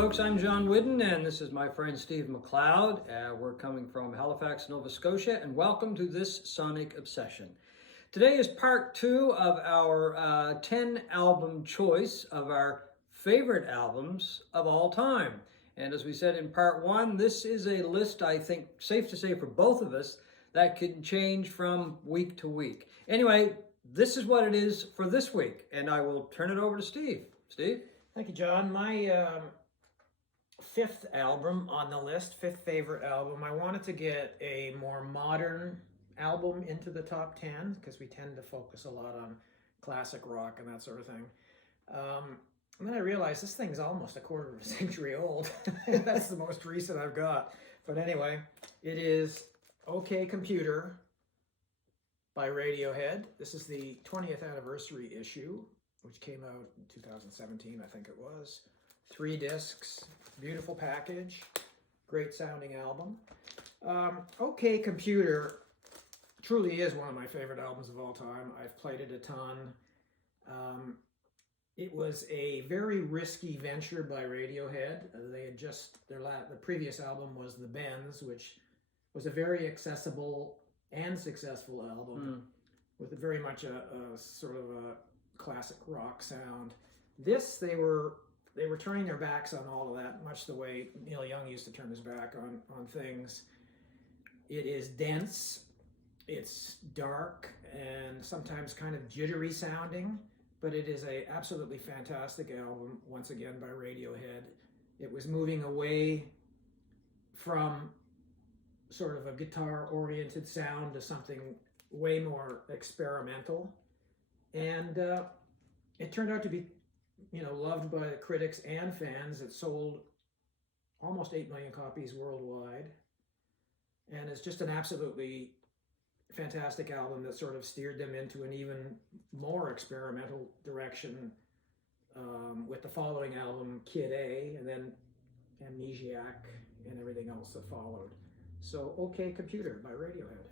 folks, I'm John Whidden, and this is my friend Steve McLeod. We're coming from Halifax, Nova Scotia, and welcome to this Sonic Obsession. Today is part 2 of our 10 album choice of our favorite albums of all time. And as we said in part 1, this is a list, I think, safe to say for both of us, that can change from week to week. Anyway, this is what it is for this week, and I will turn it over to Steve. Steve? Thank you, John. My fifth album on the list, fifth favorite album, I wanted to get a more modern album into the top 10 because we tend to focus a lot on classic rock and that sort of thing. And then I realized this thing's almost a quarter of a century old. That's the most recent I've got. But anyway, it is OK Computer by Radiohead. This is the 20th anniversary issue, which came out in 2017, I think it was. 3 discs, beautiful package, great sounding album. OK Computer truly is one of my favorite albums of all time. I've played it a ton. It was a very risky venture by Radiohead. They had just, the previous album was The Bends, which was a very accessible and successful album with very much a sort of a classic rock sound. This, they were turning their backs on all of that, much the way Neil Young used to turn his back on things. It is dense, it's dark, and sometimes kind of jittery sounding, but it is a absolutely fantastic album, once again by Radiohead. It was moving away from sort of a guitar-oriented sound to something way more experimental. And it turned out to be, loved by the critics and fans. It sold almost 8 million copies worldwide. And it's just an absolutely fantastic album that sort of steered them into an even more experimental direction with the following album, Kid A, and then Amnesiac and everything else that followed. So, OK Computer by Radiohead.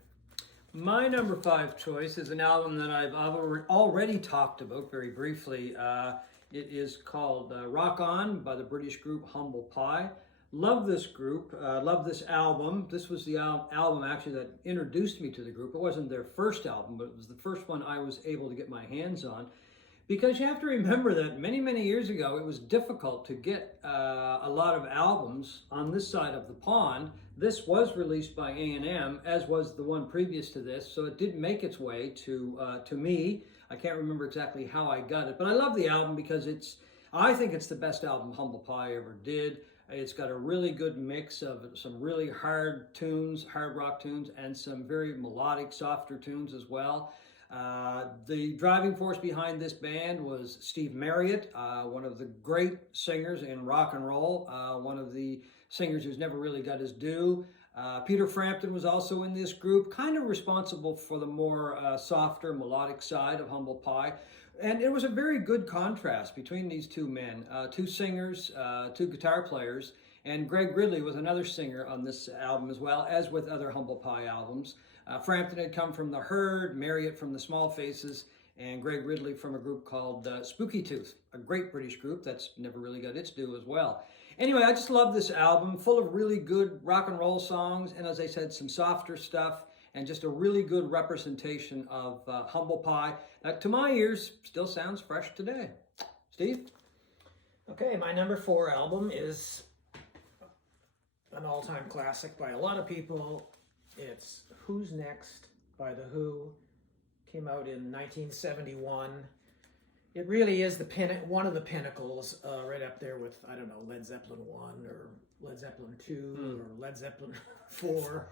My number 5 choice is an album that I've already talked about very briefly. It is called Rock On by the British group Humble Pie. Love this group, love this album. This was the album actually that introduced me to the group. It wasn't their first album, but it was the first one I was able to get my hands on. Because you have to remember that many, many years ago, it was difficult to get a lot of albums on this side of the pond. This was released by A&M, as was the one previous to this, so it did make its way to me. I can't remember exactly how I got it, but I love the album because I think it's the best album Humble Pie ever did. It's got a really good mix of some really hard tunes, hard rock tunes, and some very melodic, softer tunes as well. The driving force behind this band was Steve Marriott, one of the great singers in rock and roll, one of the singers who's never really got his due. Peter Frampton was also in this group, kind of responsible for the more softer, melodic side of Humble Pie. And it was a very good contrast between these two men, 2 singers, 2 guitar players, and Greg Ridley was another singer on this album as well, as with other Humble Pie albums. Frampton had come from The Herd, Marriott from the Small Faces, and Greg Ridley from a group called Spooky Tooth, a great British group that's never really got its due as well. Anyway, I just love this album, full of really good rock and roll songs, and as I said, some softer stuff, and just a really good representation of Humble Pie that, to my ears, still sounds fresh today. Steve? Okay, my number 4 album is an all-time classic by a lot of people. It's Who's Next by The Who. Came out in 1971. It really is one of the pinnacles, right up there with, I don't know, Led Zeppelin 1 or Led Zeppelin 2 or Led Zeppelin 4.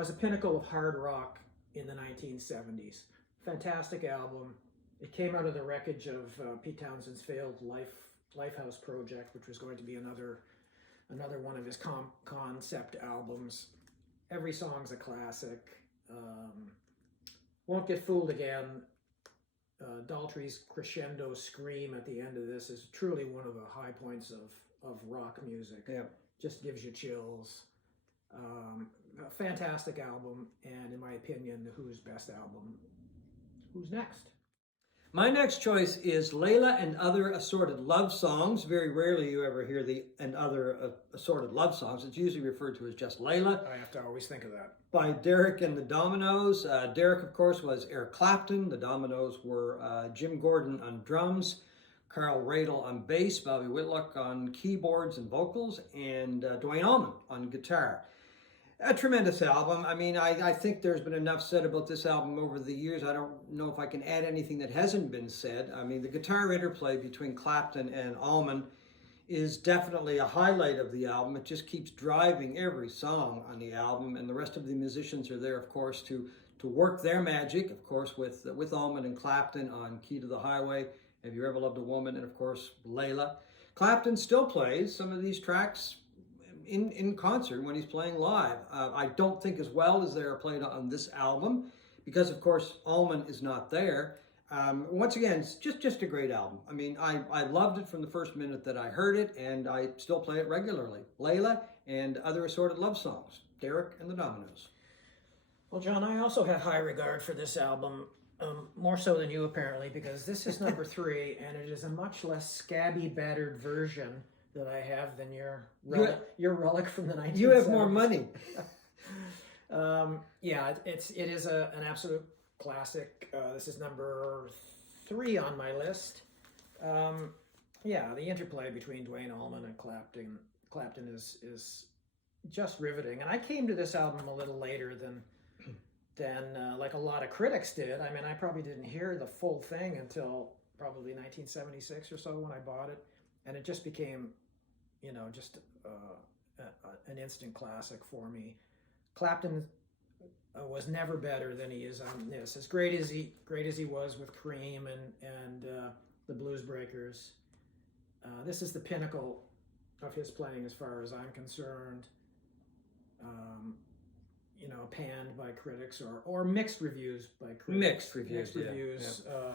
As a pinnacle of hard rock in the 1970s. Fantastic album. It came out of the wreckage of Pete Townshend's failed Lifehouse project, which was going to be another one of his concept albums. Every song's a classic. Won't Get Fooled Again. Daltrey's crescendo scream at the end of this is truly one of the high points of rock music. Yeah. Just gives you chills. A fantastic album, and in my opinion, The Who's best album. Who's next? My next choice is Layla and Other Assorted Love Songs. Very rarely you ever hear the and other assorted love songs. It's usually referred to as just Layla. I have to always think of that. By Derek and the Dominoes. Derek, of course, was Eric Clapton. The Dominoes were Jim Gordon on drums, Carl Radle on bass, Bobby Whitlock on keyboards and vocals, and Duane Allman on guitar. A tremendous album. I mean, I think there's been enough said about this album over the years. I don't know if I can add anything that hasn't been said. I mean, the guitar interplay between Clapton and Allman is definitely a highlight of the album. It just keeps driving every song on the album, and the rest of the musicians are there, of course, to work their magic, of course, with Allman and Clapton on Key to the Highway, Have You Ever Loved a Woman, and of course, Layla. Clapton still plays some of these tracks in concert when he's playing live. I don't think as well as they are played on this album because, of course, Allman is not there. Once again, it's just a great album. I mean, I loved it from the first minute that I heard it, and I still play it regularly. Layla and Other Assorted Love Songs, Derek and the Dominoes. Well, John, I also have high regard for this album, more so than you apparently, because this is number 3, and it is a much less scabby, battered version that I have than your relic from the 1970s. You have more money. Yeah, it is an absolute classic. This is number 3 on my list. Yeah, the interplay between Duane Allman and Clapton is just riveting. And I came to this album a little later than like a lot of critics did. I mean, I probably didn't hear the full thing until probably 1976 or so when I bought it, and it just became, just an instant classic for me. Clapton was never better than he is on this. As great as he was with Cream and the Blues Breakers, this is the pinnacle of his playing as far as I'm concerned. Panned by critics or mixed reviews by critics. Mixed reviews. Yeah.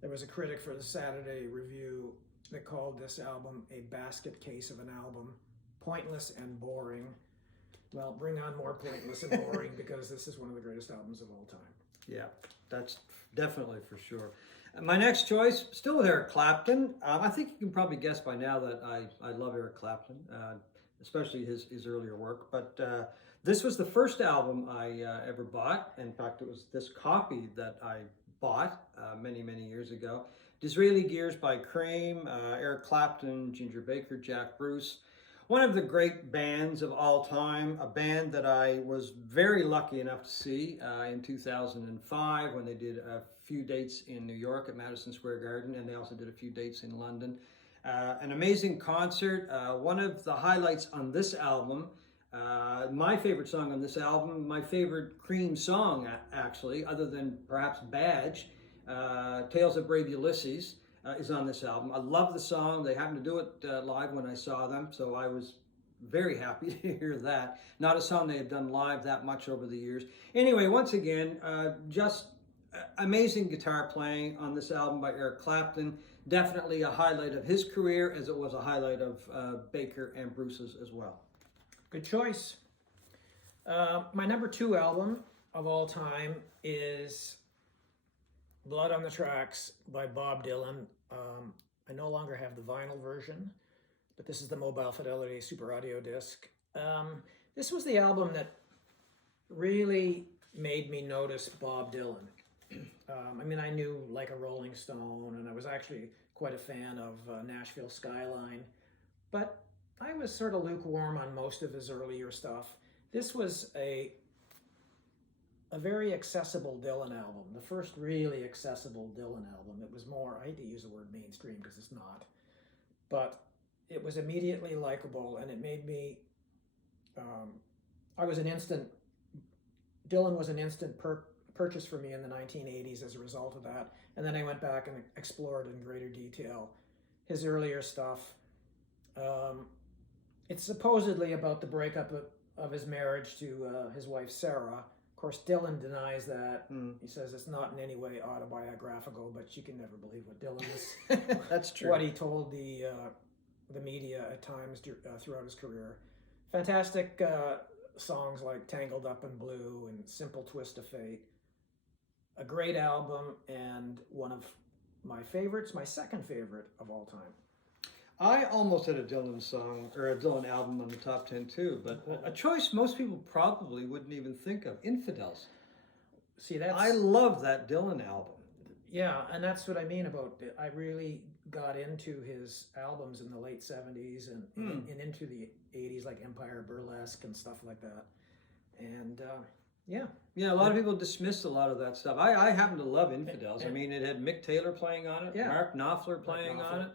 There was a critic for the Saturday Review that called this album a basket case of an album, pointless and boring. Well, bring on more pointless and boring because this is one of the greatest albums of all time. Yeah, that's definitely for sure. My next choice, still with Eric Clapton. I think you can probably guess by now that I love Eric Clapton, especially his earlier work. But this was the first album I ever bought. In fact, it was this copy that I bought many, many years ago. Disraeli Gears by Cream, Eric Clapton, Ginger Baker, Jack Bruce. One of the great bands of all time, a band that I was very lucky enough to see in 2005 when they did a few dates in New York at Madison Square Garden, and they also did a few dates in London. An amazing concert. One of the highlights on this album, my favorite song on this album, my favorite Cream song actually, other than perhaps Badge, Tales of Brave Ulysses, is on this album. I love the song. They happened to do it live when I saw them, so I was very happy to hear that. Not a song they had done live that much over the years. Anyway, once again, just amazing guitar playing on this album by Eric Clapton. Definitely a highlight of his career, as it was a highlight of Baker and Bruce's as well. Good choice. My number 2 album of all time is Blood on the Tracks by Bob Dylan. I no longer have the vinyl version, but this is the Mobile Fidelity Super Audio disc. This was the album that really made me notice Bob Dylan. I mean, I knew Like a Rolling Stone, and I was actually quite a fan of Nashville Skyline, but I was sort of lukewarm on most of his earlier stuff. This was a very accessible Dylan album, the first really accessible Dylan album. It was more, I hate to use the word mainstream because it's not, but it was immediately likable, and it made me, Dylan was an instant purchase for me in the 1980s as a result of that, and then I went back and explored in greater detail his earlier stuff. It's supposedly about the breakup of his marriage to his wife Sarah. Of course, Dylan denies that. He says it's not in any way autobiographical, but you can never believe what Dylan is. That's true. What he told the media at times throughout his career. Fantastic songs like Tangled Up in Blue and Simple Twist of Fate. A great album, and one of my favorites, my second favorite of all time. I almost had a Dylan song or a Dylan album on the top 10 too, but a choice most people probably wouldn't even think of, Infidels. See, that's... I love that Dylan album. Yeah, and that's what I mean about it. I really got into his albums in the late 70s and into the 80s, like Empire Burlesque and stuff like that. And yeah. Yeah, a lot of people dismiss a lot of that stuff. I happen to love Infidels. I mean, it had Mick Taylor playing on it, Mark Knopfler playing on it.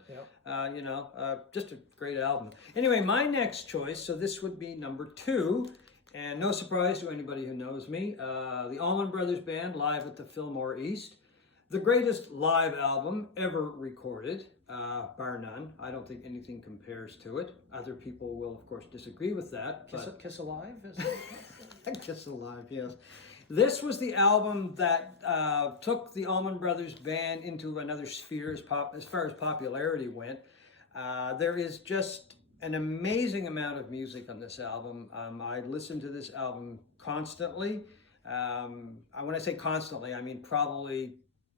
Yep. Just a great album. Anyway, my next choice, so this would be number 2, and no surprise to anybody who knows me, the Allman Brothers Band live at the Fillmore East. The greatest live album ever recorded, bar none. I don't think anything compares to it. Other people will, of course, disagree with that. Kiss Alive? Kiss Alive, yes. This was the album that took the Allman Brothers Band into another sphere as far as popularity went. There is just an amazing amount of music on this album. I listen to this album constantly. When I say constantly, I mean probably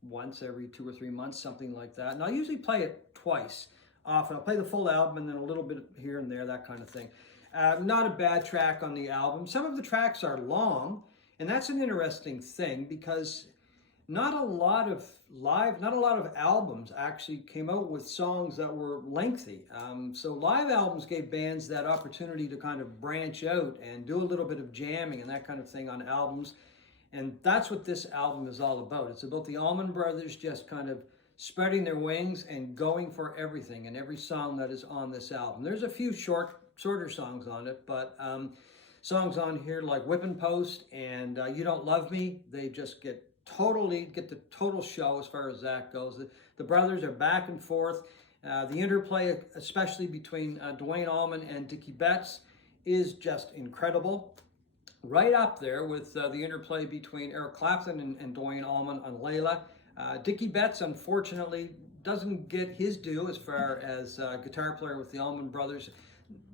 once every 2 or 3 months, something like that. And I usually play it twice, often. I'll play the full album and then a little bit here and there, that kind of thing. Not a bad track on the album. Some of the tracks are long, and that's an interesting thing because not a lot of albums actually came out with songs that were lengthy. So live albums gave bands that opportunity to kind of branch out and do a little bit of jamming and that kind of thing on albums. And that's what this album is all about. It's about the Allman Brothers just kind of spreading their wings and going for everything and every song that is on this album. There's a few shorter songs on it, but songs on here like Whippin' Post and You Don't Love Me, they just get the total show as far as that goes. The brothers are back and forth. The interplay, especially between Duane Allman and Dickie Betts, is just incredible. Right up there with the interplay between Eric Clapton and Duane Allman on Layla. Dickie Betts, unfortunately, doesn't get his due as far as guitar player with the Allman Brothers.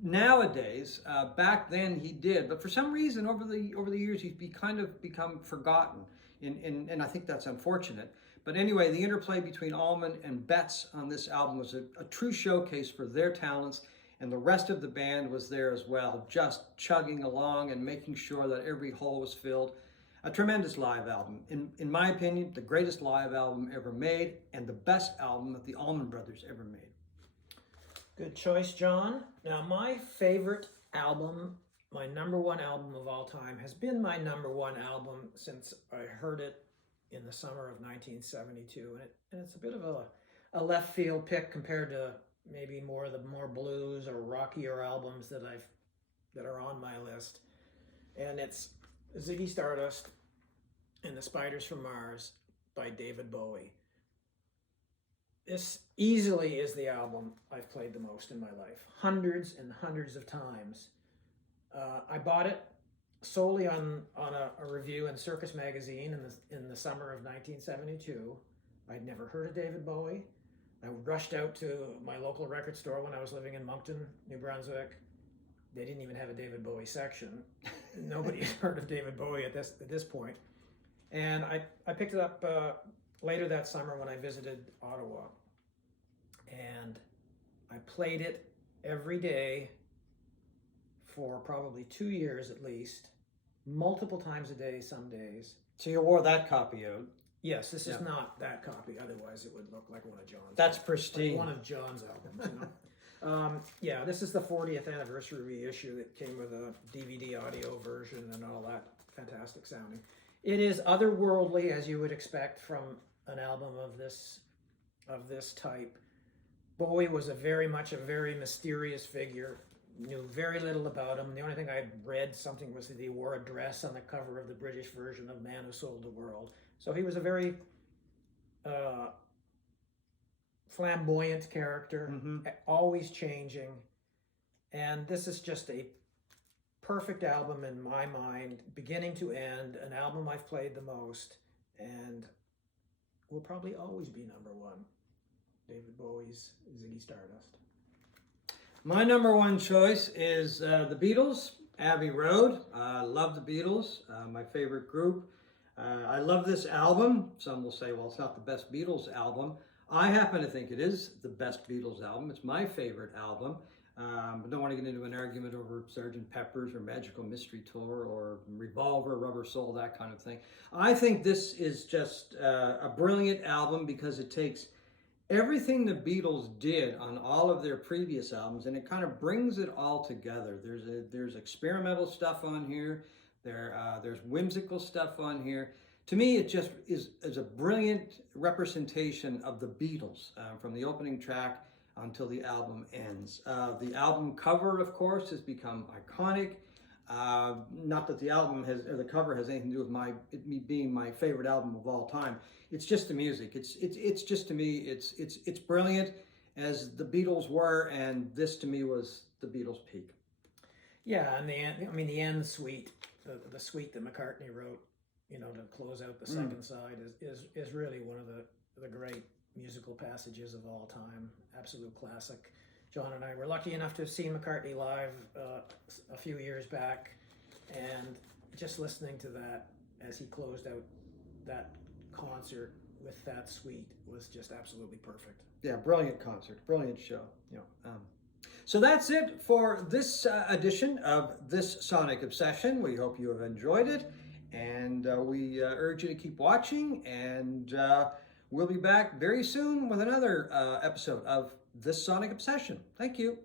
Nowadays, back then he did, but for some reason over the years he's become forgotten, and I think that's unfortunate. But anyway, the interplay between Allman and Betts on this album was a true showcase for their talents. And the rest of the band was there as well, just chugging along and making sure that every hole was filled. A tremendous live album. In my opinion, the greatest live album ever made and the best album that the Allman Brothers ever made. Good choice, John. Now, my favorite album, my number 1 album of all time, has been my number 1 album since I heard it in the summer of 1972. And it's a bit of a left field pick compared to maybe more blues or rockier albums that are on my list, and it's Ziggy Stardust and the Spiders from Mars by David Bowie. This easily is the album I've played the most in my life, hundreds and hundreds of times. I bought it solely on a review in Circus Magazine in the summer of 1972. I'd never heard of David Bowie. I rushed out to my local record store when I was living in Moncton, New Brunswick. They didn't even have a David Bowie section. Nobody had heard of David Bowie at this point. And I picked it up later that summer when I visited Ottawa. And I played it every day for probably 2 years at least, multiple times a day some days. So you wore that copy out? Yes, this is not that copy. Otherwise, it would look like one of John's. That's pristine. Like one of John's albums. Yeah, this is the 40th anniversary reissue that came with a DVD audio version and all that fantastic sounding. It is otherworldly, as you would expect from an album of this type. Bowie was very much a very mysterious figure. Knew very little about him. The only thing I'd read something was that he wore a dress on the cover of the British version of Man Who Sold the World. So he was a very flamboyant character, always changing. And this is just a perfect album in my mind, beginning to end, an album I've played the most, and will probably always be number 1. David Bowie's Ziggy Stardust. My number 1 choice is the Beatles, Abbey Road. I love the Beatles, my favorite group. I love this album. Some will say, well, it's not the best Beatles album. I happen to think it is the best Beatles album. It's my favorite album. I don't want to get into an argument over Sgt. Pepper's or Magical Mystery Tour or Revolver, Rubber Soul, that kind of thing. I think this is just a brilliant album because it takes everything the Beatles did on all of their previous albums and it kind of brings it all together. There's experimental stuff on here. There's whimsical stuff on here. To me, it just is a brilliant representation of the Beatles from the opening track until the album ends. The album cover, of course, has become iconic. Not that the cover has anything to do with me being my favorite album of all time. It's just the music. It's just, to me, it's brilliant, as the Beatles were, and this to me was the Beatles' peak. Yeah, and the end suite, the suite that McCartney wrote, to close out the second side is really one of the great musical passages of all time. Absolute classic. John and I were lucky enough to have seen McCartney live a few years back, and just listening to that as he closed out that concert with that suite was just absolutely perfect. Yeah, brilliant concert, brilliant show. So that's it for this edition of This Sonic Obsession. We hope you have enjoyed it, and we urge you to keep watching, and we'll be back very soon with another episode of This Sonic Obsession. Thank you.